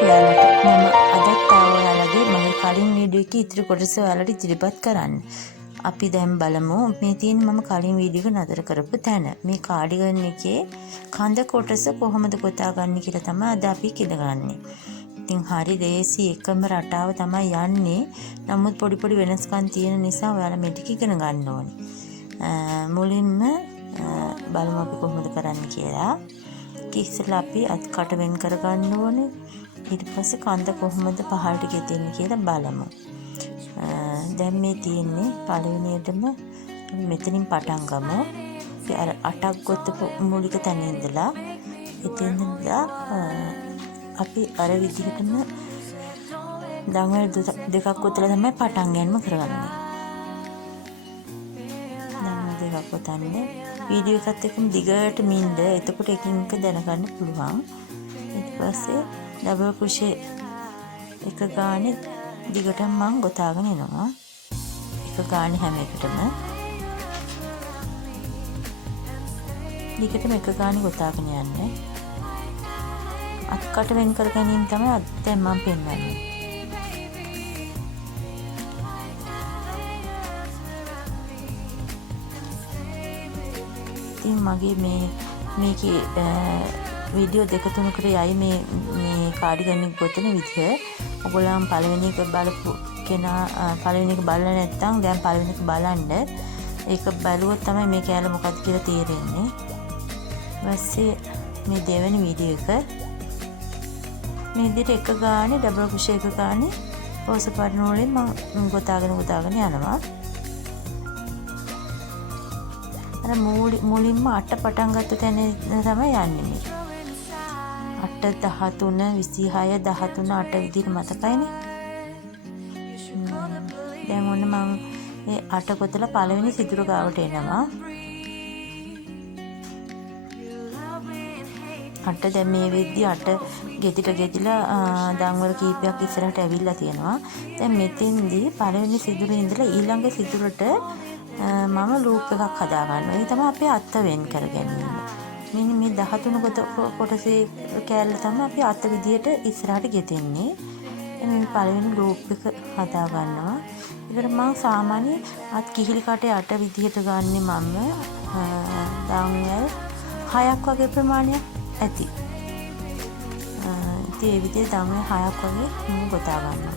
ඔයාලට මම අදත් ඔයාලගේ මගේ කලින් වීඩියෝ එකේ ඉතිරි කොටස ඔයාලට ඉදිරිපත් කරන්න. අපි දැන් බලමු මේ තියෙන මම කලින් වීඩියෝ එක නතර කරපු තැන. මේ කාඩිගන් එකේ කඳ කොටස කොහොමද ගොතා ගන්න කියලා තමයි අද අපි ඉගෙනගන්නේ. ඉතින් හරි ලේසි එකම රටාව තමයි යන්නේ. නමුත් පොඩි පොඩි වෙනස්කම් තියෙන නිසා ඔයාලා මේ ටික ඉගෙන ගන්න ඕනේ. මුලින්ම බලමු අපි කොහොමද කරන්න කියලා. ඉස්සෙල්ලා අපි අත් කට වෙන් කර ගන්න ඕනේ. ඊට පස්සේ කඳ කොහොමද පහළට ගෙතෙන්නේ කියලා බලමු. දැන් මේ තියෙන්නේ පළවෙනියටම මෙතනින් පටන් ගමු. අපි අර 8ක් ගොතපු මූලික තැන ඉඳලා එතෙන් ඉඳලා අපි අර විදිහටම දඟල් දෙකක් ගොතලා තමයි පටන් ගන්නම කරගන්නේ. දඟල් දෙකක් ගොතන්නේ වීඩියෝ එකත් එක්කම දිගට මින්ද එතකොට එකින් එක දැනගන්න පුළුවන්. ඊට පස්සේ ඩබල් ක්‍රොෂේ එක ගානේ දිගටම මම ගොතාගෙන එනවා. එක ගානේ හැම එකටම දිගටම එක ගානේ ගොතාගෙන යන්නේ. අත්කට වෙන් කර ගැනීම තමයි දැන් මම පෙන්වන්නේ. ඉතින් මගේ මේකේ වීඩියෝ දෙක තුනකට යයි මේ කාඩිගන් එක ගොතන විදිහ. ඔයගොල්ලන් පළවෙනි එක බලපු කෙනා පළවෙනි එක බලලා නැත්නම් දැන් පළවෙනි එක බලන්න. ඒක බලුවොත් තමයි මේ කැලේ මොකක්ද කියලා තේරෙන්නේ. ඊපස්සේ මේ දෙවෙනි වීඩියෝ එක මේ විදිහට එක ගානේ ඩබල් ක්‍රොෂේ එක ගානේ රෝස පරණ වලින් මම ගොතාගෙන යනවා. අර මුලින්ම 8 පටන් ගත්ත තැන තමයි යන්නේ මේ. 8 13 26 13 8 විදිහට මතකයිනේ. දැන් ඔන්න මම මේ 8 ගොතලා පළවෙනි සිදුරු ගාවට එනවා. 8 දැන් මේ වෙද්දි 8 ගෙදිලා දන්වල කීපයක් ඉස්සරහට ඇවිල්ලා තියෙනවා. දැන් මෙතෙන්දී පළවෙනි සිදුරේ ඉඳලා ඊළඟ සිදුරට මම ලූප් එකක් හදා ගන්නවා. ඒ තමයි අපි අත වෙන් කර ගැනීම. මෙන්න මේ 13 කොටසේ කෑල්ල තමයි අපි අත විදියට ඉස්සරහට ගෙතෙන්නේ. මේ පළවෙනි ලූප් එක හදා ගන්නවා. ඒකට මම සාමාන්‍ය අත් කිහිලි කටේ 8 විදියට ගන්නෙ මම දන්වැල් 6ක් වගේ ප්‍රමාණයක් ඇති. ඉතින් ඒ විදිහට දන්වැල් 6ක් වගේ මම ගොතා ගන්නවා.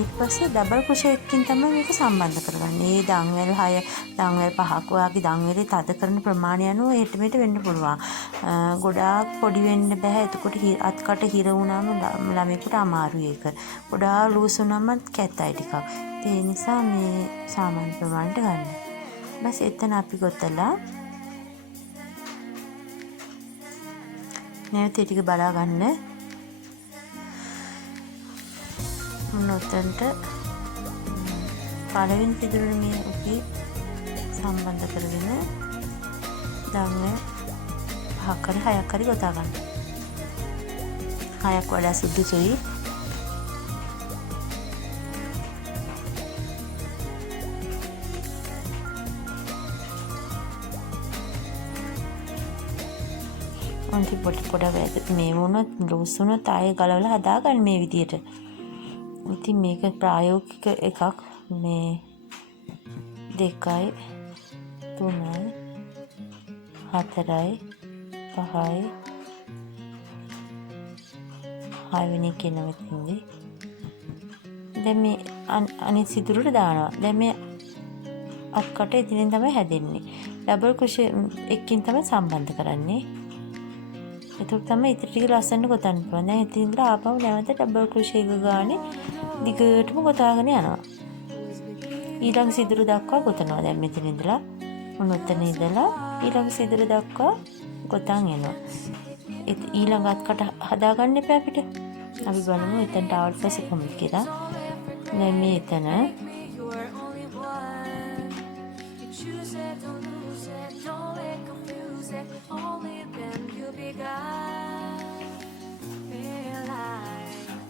ඊට පස්සේ ඩබල් ක්‍රොෂේ එකකින් තමයි මේක සම්බන්ධ කරගන්නේ. මේ දන්වැල් 6 දන්වැල් 5ක් වගේ දන්වැලේ තද කරන ප්‍රමාණය අනුව එහෙට මෙහෙට වෙන්න පුළුවන්. ගොඩාක් පොඩි වෙන්න බෑ. එතකොට අත්කට හිර වුණාම ළමයෙකුට අමාරුයි ඒක. ගොඩාක් ලූස් වුණාම කැතයි ටිකක්. ඒ නිසා මේ සාමාන්‍ය ප්‍රමාණයට ගන්න. බස් එතන අපි ගොතලා නැවත ටික බලා ගන්න. මොනොතන්ට පළවෙනි සිදුරේ මේ උපි සම්බන්ධ කරගෙන දන්වැල් 5ක් හරි 6ක් හරි ගොතා ගන්න. 6ක් වඩා සුදුසුයි. අන්ති පොඩ මේ වුණොත් ලූස් වුණොත් ආයෙ ගලවලා හදාගන්න මේ විදියට. ඉතින් මේක ප්‍රායෝගික එකක්. මේ 2යි 3යි 4යි 5යි 6 වෙනි එක නවතින්නේ. දැන් මේ අනිත් සිදුරට දානවා. දැන් මේ අත්කට ඉතින් තමයි හැදෙන්නේ. ඩබල් ක්‍රොෂේ එකකින් තමයි සම්බන්ධ කරන්නේ. එතකොට තමයි ඉතින් ටික ලස්සනට ගොතන්න පුළුවන්. දැන් ඉතින් ඉඳලා ආපහු නැවත ඩබල් ක්‍රොෂේ එක ගානේ දිගටම ගොතාගෙන යනවා. ඊළඟ සිදුර දක්වා ගොතනවා. දැන් මෙතන ඉඳලා මොනොතන ඉඳලා ඊළඟ සිදුර දක්වා ගොතන් යනවා. ඊළඟ අත්කට හදාගන්න එපා අපිට. අපි බලමු එතනට ආවට පස්සේ කොහොමද කියලා. දැන් මේ එතන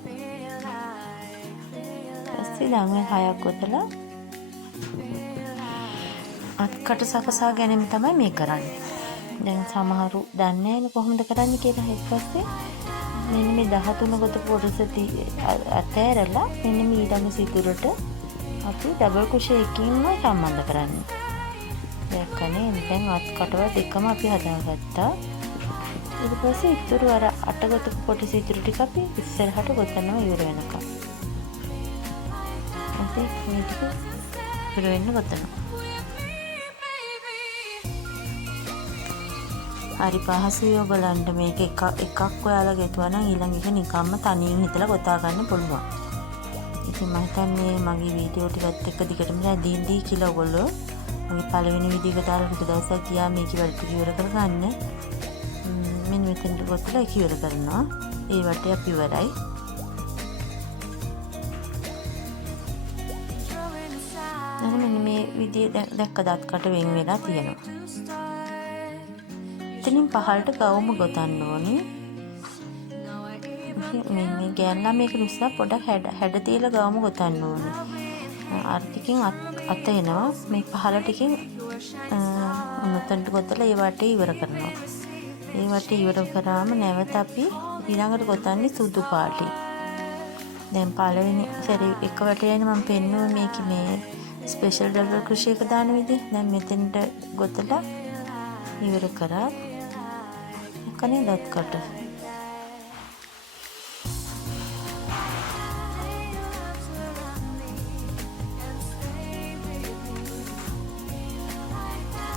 Feel like පස්සේ දඟුල් 6ක් ගොතලා අත්කට සකසා ගැනීම තමයි මේ කරන්නේ. දැන් සමහරු දන්නේ නැහැ කොහොමද කරන්නේ කියලා. ඊට පස්සේ මෙන්න මේ 13 ගොතපු කොටස අතෑරලා මෙන්න මේ ඊළඟ සිතුරට අපි ඩබල් ක්‍රොෂේ එකකින්ම සම්බන්ධ කරන්නේ. දැක්කනේ? දැන් අත්කටවල දෙකම අපි හදාගත්තා. ඊට පස්සේ ඉතුරු අර 8 ගොතපු කොටස ඉතුරු ටික අපි ඉස්සරහට ගොතනවා ඉවර වෙනකම්. අපි මේ ටික ඉවර වෙන්න ගොතනවා. හරි පහසුයි ඔයගලන්ට මේක එකක් ඔයාලා ගෙතුවා නම් ඊළඟ එක නිකම්ම තනියෙන් හිතලා ගොතා ගන්න පුළුවන්. ඉතින් මම හිතන්නේ මගේ වීඩියෝ ටිකත් එක්ක දිගටම දී කියලා ඔයගොල්ලෝ මගේ පළවෙනි වීඩියෝ එක දාලා ටික දවසක් ගියා මේක වැඩ ටික ඉවර කරගන්න. මෙන්න මෙතනට ගොතලා ඒක ඉවර කරනවා. ඒ වටේ අපි ඉවරයි. මෙන්න මේ විදිය දැක්ක දත්කට වෙන් වෙලා තියෙනවා. එතනින් පහළට ගවුම ගොතන්න ඕනේ. මේ ගෑන්ලා මේක නිසා පොඩක් හැඩ තියලා ගවුම ගොතන්න ඕනේ. අර ටිකෙන් අත එනවා. මේ පහළ ටිකෙන් උන්නතන්ට ගොතලා ඒ වටේ ඉවර කරනවා. ඒ වටේ ඉවර කරාම නැවත අපි ඊළඟට ගොතන්නේ සුදු පාටි. දැන් පළවෙනි සැරේ එක වටේනේ මම පෙන්නුවේ මේක මේ ස්පෙෂල් ඩබල් ක්‍රොෂේ එක දාන විදිහ. දැන් මෙතෙන්ට ගොතලා ඉවර කරා. කනේ දත් කට.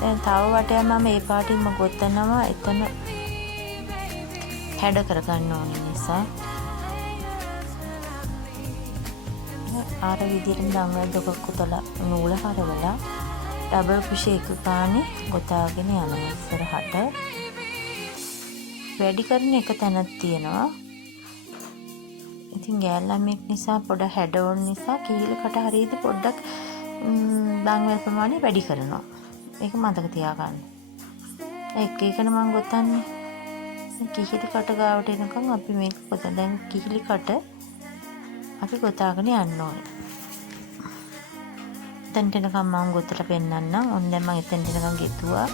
දැන් තව වටයක් මම මේ පාටින්ම ගොතනවා. එතන හැඩ කරගන්න ඕන නිසා ආර විදිහටම දඟල දෙකක් කොටලා නූල හරවලා ඩබල් ක්‍රොෂේ එක ගානේ ගොතාගෙන යනවා ඉස්සරහට. වැඩි කරන එක තැනක් තියෙනවා. ඉතින් ගෑල්ලමෙක් නිසා පොඩ හැඩ ඕන නිසා කීලකට හරියදී පොඩ්ඩක් දඟල් ප්‍රමාණය වැඩි කරනවා. ඒක මතක තියාගන්න. එක එකන මම ගොතන්නේ. කිහිලි කට ගාවට එනකම් අපි මේක ගොතන. දැන් කිහිලි කට අපි ගොතාගෙන යන්න ඕනේ. එතනට එනකම් මම ගොතලා පෙන්නන්නම්. ඔන්න දැන් මම එතනට එනකම් ගෙතුවා.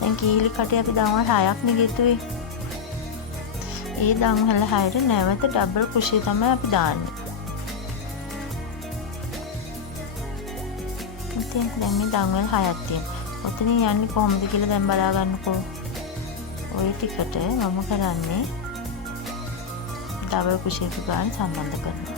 දැන් කිහිලි කටේ අපි දවල් 6ක් නේ ගෙතුවේ. ඒ දංවල 6ට නැවත ඩබල් ක්‍රොෂේ තමයි අපි දාන්නේ. ඉතින් දැන් මේ දංවල 6ක් තියෙනවා. ඔතනින් යන්නේ කොහොමද කියලා දැන් බලා ගන්නකෝ. ওই ටිකට මම කරන්නේ ඩබල් ක්‍රොෂේ එක ගන්න සම්බන්ධ කරනවා.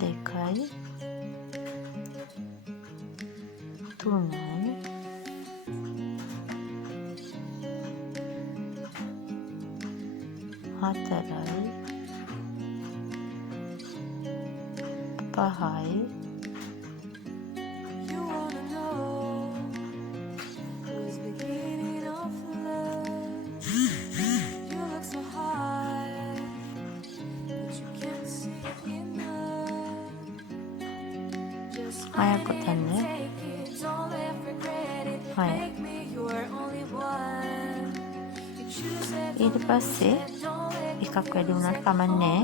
දෙකයි තුනයි හතරයි පහයි හයක් ගොතන්නේ. හය. ඊට පස්සේ එකක් වැඩි වුණාට කමන්නේ.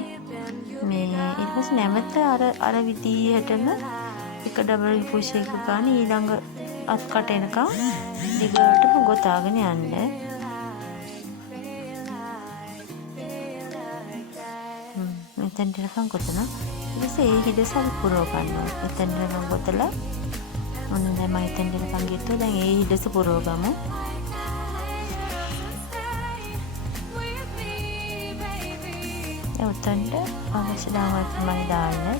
මේ ඊට පස්සේ නැවත අර විදිහටම එක ඩබල් ක්‍රොෂේ එක ගන්න ඊළඟ අත්කට එනකම් දිගටම ගොතාගෙන යන්න. මෙතෙන්ට එනකම් ගොතනවා. ඊපස්සේ ඒ හිඩස අපි පුරව ගන්නවා. එතෙන්ට එනකම් ගොතලා ඔන්න දැන් මම එතෙන්ට එනකම් ගියොත් දැන් ඒ හිඩස පුරව ගමු. උතන්ට අවශ්‍ය දාමත් මම දාන්න.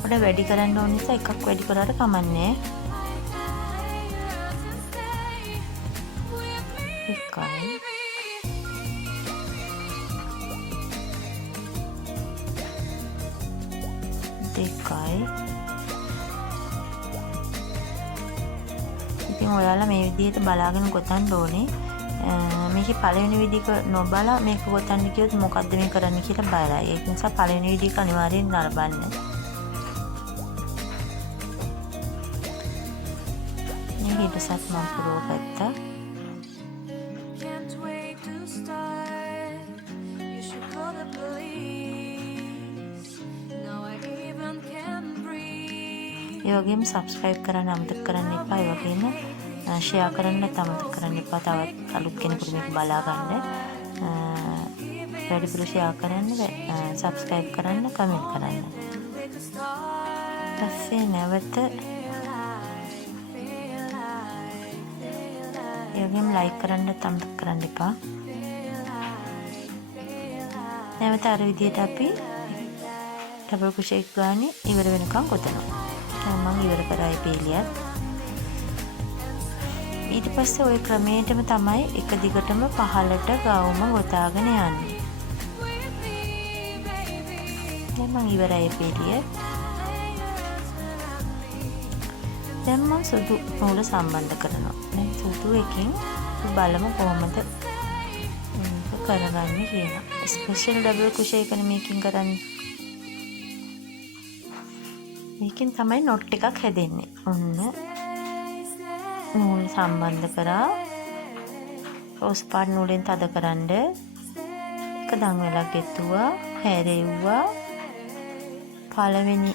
පොඩ වැඩි කරන්න ඕන නිසා එකක් වැඩි කරාට කමන්නේ. එකයි දෙකයි. ඉතින් ඔයාලා මේ විදිහට බලාගෙන ගොතන්න ඕනේ. මේකේ පළවෙනි විදිහක නොබලා මේක ගොතන්න කිව්වොත් මොකද්ද මේ කරන්න කියලා බලලා. ඒක නිසා පළවෙනි විදිහක අනිවාර්යෙන් නරඹන්න. මේ හිටසක් මම පුරවගත්තා. ඒ වගේම subscribe කරන්න අමතක කරන්න එපා. ඒ වගේම share කරන්නත් අමතක කරන්න එපා. තවත් අලුත් කෙනෙකුට මේක බලා ගන්න. වැඩිපුර share කරන්න, subscribe කරන්න, comment කරන්න. ඊපස්සේ නැවත ඒ වගේම like කරන්නත් අමතක කරන්න එපා. නැවත අර විදිහට අපි ඩබල් ක්‍රොෂේ ගානේ ඉවර වෙනකම් ගොතනවා. මම ඉවර කරයි පේලියත්. ඊට පස්සේ ওই ක්‍රමයටම තමයි එක දිගටම පහළට ගවුම ගොතාගෙන යන්නේ. දැන් මම ඉවරයි පේලිය. දැන් මම සුදු නූල සම්බන්ධ කරනවා. දැන් සුදු එකකින් බලමු කොහොමද කරගන්නේ කියලා. ස්පෙෂල් ඩබල් ක්‍රොෂේ එකනේ මේකෙන් කරන්නේ. මේකෙන් තමයි knot එකක් හැදෙන්නේ. ඔන්න නූල් සම්බන්ධ කරා. රෝස් පාට නූලෙන් තදකරනද එක දන් වෙලා ගෙතුවා, හැරෙව්වා. පළවෙනි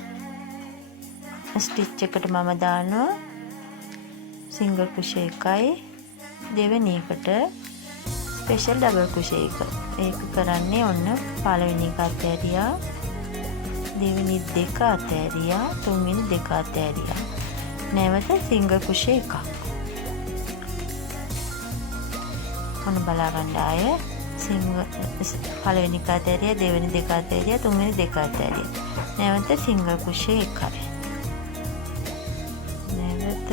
ස්ටිච් එකට මම දානවා සිංගල් ක්‍රොෂේ එකයි. දෙවෙනි එකට ස්පෙෂල් ඩබල් ක්‍රොෂේ එක. ඒක කරන්නේ ඔන්න පළවෙනි එක අතෑරියා, දෙවෙනි දෙක අතෑරියා, තුන්වෙනි දෙක අතෑරියා. නැවත සිංගල් ක්‍රොෂේ එකක්. ඔන්න බලා ගන්න ආය පළවෙනි එක අතෑරියා, දෙවෙනි දෙක අතෑරියා, තුන්වෙනි දෙක අතෑරියා. නැවත සිංගල් ක්‍රොෂේ එකයි. නැවත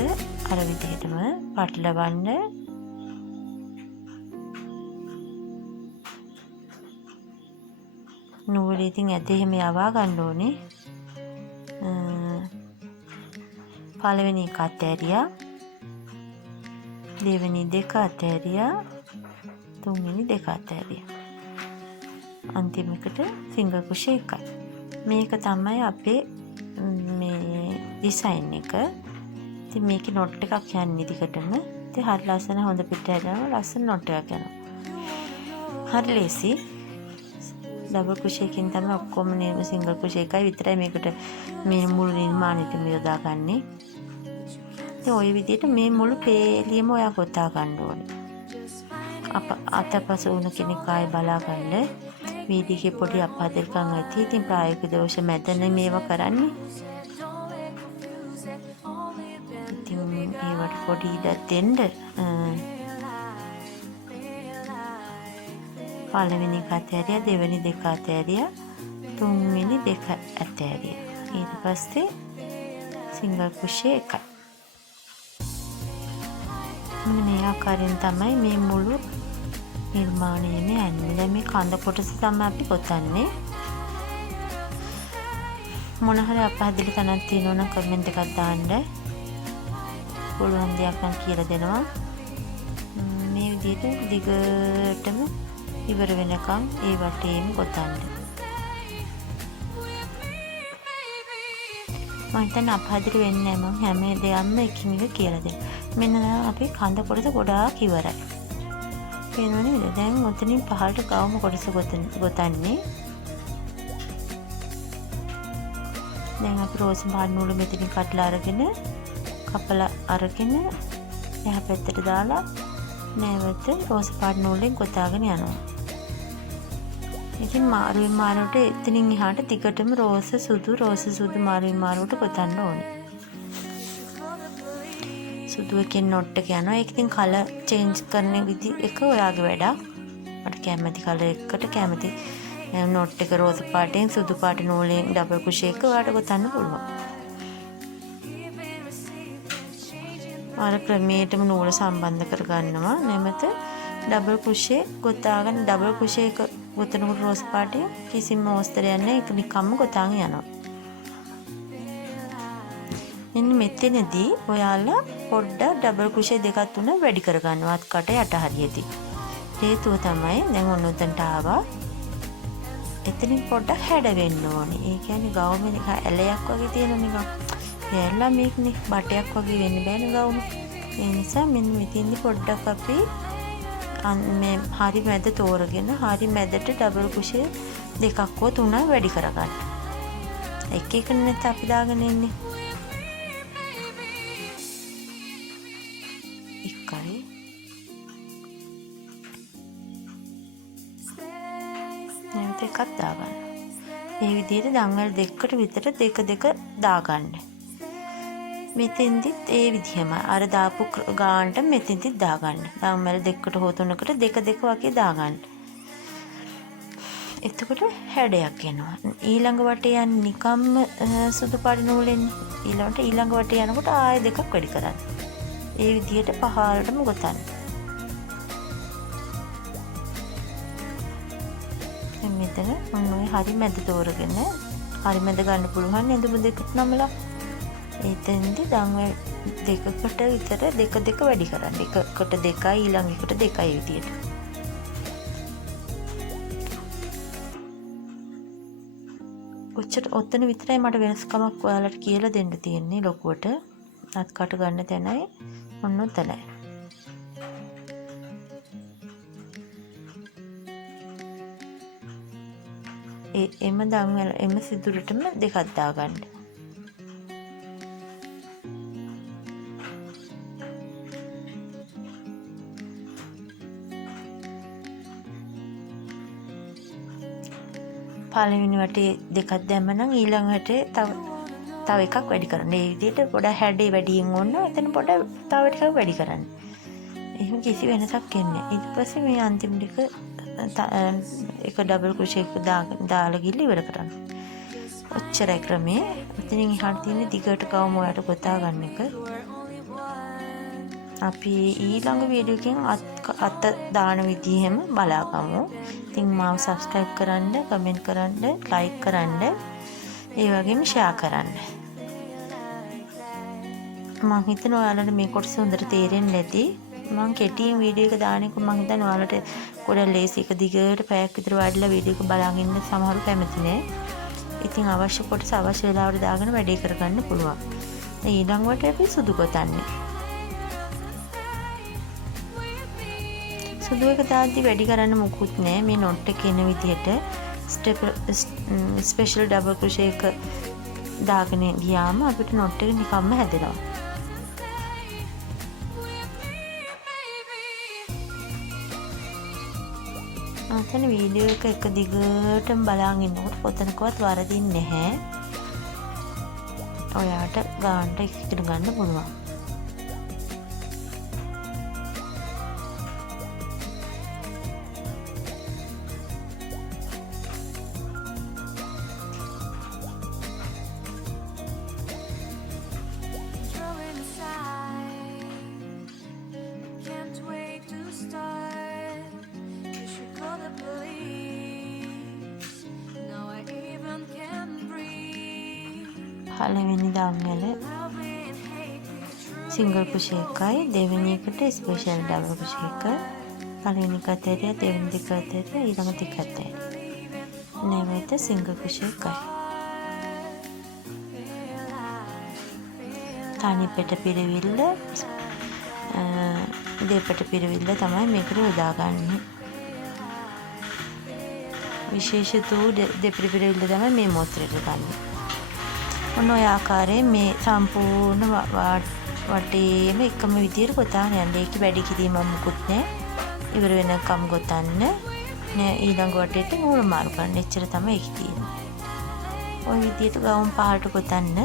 අර විදිහටම පටලවන්න. නූල ඉතින් ඇද එහෙම යවා ගන්න ඕනේ. පළවෙනි එක අතෑරියා, දෙවෙනි දෙක අතෑරියා, තුන්වෙනි දෙක අතෑරියා. අන්තිම එකට සිංගල් ක්‍රොෂේ එකයි. මේක තමයි අපේ මේ ඩිසයින් එක. ඉතින් මේකේ knot එකක් යන්නේ දිගටම. ඉතින් හරි ලස්සන හොඳ පිට හැදෙනවා. ලස්සන knot එකක් යනවා. හරි ලේසි. ඩබල් ක්‍රොෂේ එකෙන් තමයි ඔක්කොම සිංගල් ක්‍රොෂේ එකයි විතරයි මේකට මේ මුළු නිර්මාණයට යොදාගන්නේ. ඉතින් ওই විදිහට මේ මුළු පේලියම ඔයා ගොතා ගන්න ඕනේ. අතපස උන කෙනෙක් ආයේ බලා ගන්න. වීඩියෝ එකේ පොඩි අපහසුකම් ඇති. ඉතින් ප්‍රායෝගික දෝෂ මැදනේ මේවා කරන්නේ. ඉතින් ඒවට පොඩි ඉඩක් දෙන්න. පළවෙනි එක අතෑරියා, දෙවෙනි දෙක අතෑරියා, තුන්වෙනි දෙක අතෑරියා. ඊට පස්සේ සිංගල් ක්‍රොෂේ එකයි. මේ ආකාරයෙන් තමයි මේ මුළු නිර්මාණයම යන්නේ. දැන් මේ කඳ කොටස තමයි අපි ගොතන්නේ. මොන හරි අපහසුතාවක් තනක් තියෙනවා නම් කමෙන්ට් එකක් දාන්න. පුළුවන් දෙයක් නම් කියලා දෙනවා. මේ විදිහට දිගටම ඉවර වෙනකම් ඒ වටේම ගොතන්න. මම හිතන්නේ අපහසුතාවක් වෙන්නේ නැහැ. මම හැම දෙයක්ම එකින් එක කියලා දෙන්න. මෙන්න දැන් අපි කඳ කොටස ගොඩාක් ඉවරයි. පේනවනේ නේද? දැන් ඔතනින් පහළට ගවම කොටස ගොතන්නේ. දැන් අපි රෝස් පාට නූල මෙතනින් කඩලා අරගෙන කපලා අරගෙන එහා පැත්තට දාලා නැවත රෝස් පාට නූලෙන් ගොතාගෙන යනවා. ඉතින් මාරුවෙන් මාරුවට එතනින් එහාට දිගටම රෝස සුදු මාරුවෙන් මාරුවට ගොතන්න ඕනේ. සුදු එකෙන් knot එක යනවා. ඒක ඉතින් කලර් චේන්ජ් කරන විදි එක ඔයාගේ වැඩක්. මට කැමති කලර් එකකට කැමති knot එක රෝස පාටෙන් සුදු පාට නූලෙන් ඩබල් ක්‍රොෂේ එක ඔයාලට ගොතන්න පුළුවන්. අර ක්‍රමයටම නූල සම්බන්ධ කරගන්නවා. නැමෙත ඩබල් ක්‍රොෂේ ගොතාගෙන ඩබල් ක්‍රොෂේ එක ගොතනකොට රෝස් පාටේ කිසිම ඕස්තරයක් නැහැ. ඒක නිකම්ම ගොතාගෙන යනවා. මෙන්න මෙතනදී ඔයාලා පොඩ්ඩක් ඩබල් ක්‍රොෂේ දෙකක් තුන වැඩි කරගන්නවා. අත් කට යට හරියදී. හේතුව තමයි දැන් ඔන්න උතන්ට ආවා. එතනින් පොඩ්ඩක් හැඩ වෙන්න ඕනේ. ඒ කියන්නේ ගවුම නිකන් ඇලයක් වගේ තියෙන නිකන් ඇල්ලා මේකනේ බටයක් වගේ වෙන්න බෑනේ ගවුම. ඒ නිසා මෙන්න මෙතෙන්දි පොඩ්ඩක් අපි මේ හරි මැද තෝරගෙන හරි මැදට ඩබල් කුෂේ දෙකක් හෝ තුනක් වැඩි කරගන්න. එක එක නෙත් අපි දාගෙන ඉන්නේ. එකයි නැවත එකක් දාගන්න. මේ විදිහට දඟල් දෙකකට විතර දෙක දාගන්න. මෙතෙන්දිත් ඒ විදිහම අර දාපු ගානට මෙතෙන්දිත් දාගන්න. දඟල් දෙකකට හෝ තුනකට දෙක වගේ දාගන්න. එතකොට හැඩයක් එනවා. ඊළඟ වටේ යන්නේ නිකම්ම සුදු පාට නූලෙන් ඊළඟ වටේ යනකොට ආයෙ දෙකක් වැඩි කරන්න. ඒ විදිහට පහළටම ගොතන්න. මෙතන ඔන්න ඔය හරි මැද තෝරගෙන හරි මැද ගන්න පුළුවන් ඇඳුම දෙකට නමලා එතෙන්දි දඟල් දෙකකට විතර දෙක වැඩි කරන්න. එකකට දෙකයි ඊළඟ එකට දෙකයි විදියට. ඔතන විතරයි මට වෙනස්කමක් ඔයාලට කියලා දෙන්න තියෙන්නේ ලොකුවට. අත් කට ගන්න තැනයි ඔන්න ඔතනයි. එම දඟල් එම සිදුරටම දෙකක් දාගන්න. පළවෙනි වටේ දෙකක් දැම්ම නම් ඊළඟ වටේ තව එකක් වැඩි කරන්න. මේ විදිහට පොඩ හැඩේ වැඩියෙන් ඕන. එතන පොඩ තව ටිකක් වැඩි කරන්න. එහෙම කිසි වෙනසක් එන්නේ. ඊට පස්සේ මේ අන්තිම ටික එක ඩබල් ක්‍රොෂේ එක දාලා ගිහලා ඉවර කරන්න. ඔච්චරයි ක්‍රමේ. මෙතනින් එහාට තියෙන දිගට ගවුම ඔයාලට ගොතා ගන්න එක. අපි ඊළඟ වීඩියෝ එකෙන් අත දාන විදිහෙම බලාගමු. ඉතින් මාව subscribe කරන්න, comment කරන්න, like කරන්න, ඒ වගේම share කරන්න. මම හිතනවා ඔයාලට මේ කොටස හොඳට තේරෙන්නේ නැති. මම කෙටියෙන් වීඩියෝ එක දාන එක මම හිතනවා ඔයාලට ගොඩක් ලේසි. එක දිගට පැයක් විතර වාඩිලා වීඩියෝ එක බලාගෙන ඉන්න සමහරව කැමති නෑ. ඉතින් අවශ්‍ය කොටස අවශ්‍ය වෙලාවට දාගෙන වැඩේ කරගන්න පුළුවන්. ඊළඟට අපි සුදු ගොතන්නේ. සුදු එක දාද්දි වැඩි කරන්න මොකුත් නෑ. මේ knot එක එන විදිහට ස්පෙෂල් ඩබල් ක්‍රොෂේ එක දාගෙන ගියාම අපිට knot එක නිකම්ම හැදෙනවා. අතන වීඩියෝ එක දිගටම බලාගෙන ඉන්නකොට කොතනකවත් වරදින්නේ නැහැ. ඔයාට ගානට ඉගෙන ගන්න පුළුවන්. පළවෙනි දඟල සිංගල් ක්‍රොෂේ එකයි, දෙවෙනි එකට ස්පෙෂල් ඩබල් ක්‍රොෂේ එක, පළවෙනි එක අතරිය, දෙවෙනි දෙක අතරිය, ඊළඟ දෙක අතරිය. නැවත සිංගල් ක්‍රොෂේ එකයි. තනි පෙට පිරවිල්ල දෙපට පිරවිල්ල තමයි මේකට යොදාගන්නේ. විශේෂ වූ දෙපට පිරවිල්ල තමයි මේ මෝස්තරයට ගන්න. ඔන්න ඔය ආකාරයෙන් මේ සම්පූර්ණ වටේම එකම විදියට ගොතාගෙන යන්න. ඒක වැඩි කිරීමක් මුකුත් නැහැ. ඉවර වෙනකම් ගොතන්න. ඊළඟ වටේට නූල් මාරු කරන්න. එච්චර තමයි ඒක තියෙන්නේ. ඔය විදියට ගවුම් පහලට ගොතන්න.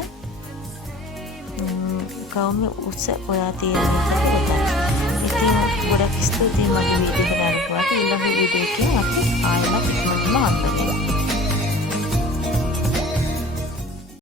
ගවුම උස ඔයා තියෙන විදිහට ගොතන්න. ඉතින් ගොඩක් ස්තුතියි මගේ වීඩියෝ එක බලනකොට. ඊළඟ වීඩියෝ එකෙන් අපි ආයෙත් ඉක්මනටම හම්බ වෙනවා.